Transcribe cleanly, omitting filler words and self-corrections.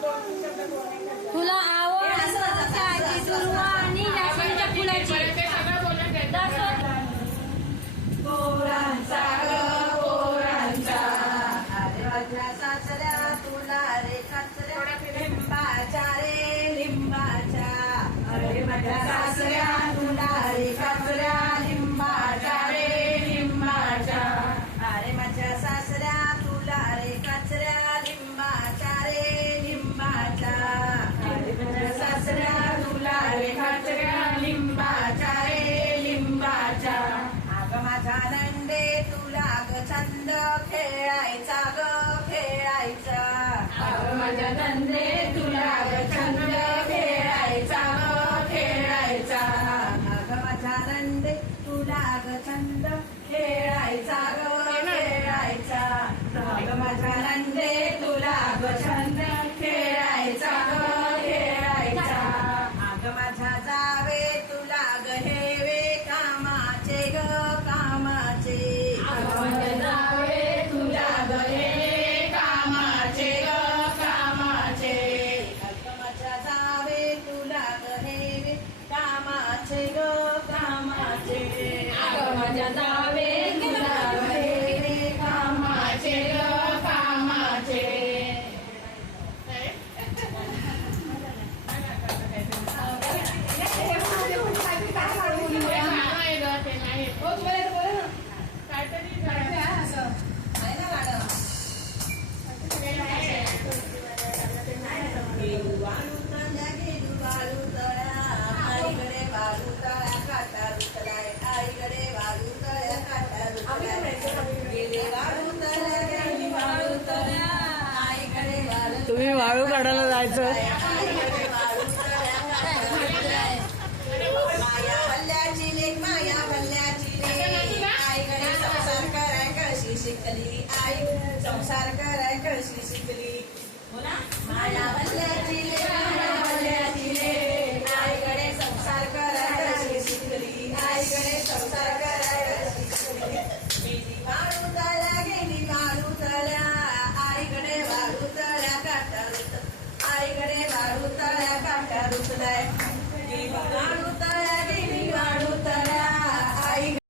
तुला आवड त्याची दुर्वा आणि जास्वंदीच्या फुलाची पोरांचा ग पोरांचा अरे माझ्या सासऱ्या तुला रे सासऱ्या लिंबाच्या रे लिंबाच्या अरे माझ्या सासऱ्या तुला रे सासऱ्या लिंबाच्या रे लिंबाच्या अरे माझ्या सासऱ्या तुला रे सासऱ्या लिंबाच्या रे लिंबाच्या अरे माझ्या सासऱ्या तुला रे सासऱ्या लिंबाच्या रे लिंबाच्या अगं माझा नंदे तुला ग छंद खेळायचा ग खेळायचा अगं माझ्या नंदे तुला ग छंद खेळायचा ग खेळायचा अगं माझा नंदे तुला ग छंद खेळायचा ग खेळायचा अगं माझा नंदे तुला ग छंद खेळायचा ग खेळायचा अगं माझा जावे तुला ग हेवे कामाचे ग कामाचे अगं माझ्या जावे तुला ग हेवे कामाचे ग कामाचे अगं माझ्या जावे तुला ग हेवे कामाचे ग कामाचे अगं माझ्या जावे तुला ग हेवे कामाचे ग कामाचे तुम्ही वाळू काढायला जायचं माया भल्ल्याची लेक माया भल्ल्याची लेक आईकडे संसार कराय कशी शिकली आई संसार कराय कशी शिकली माया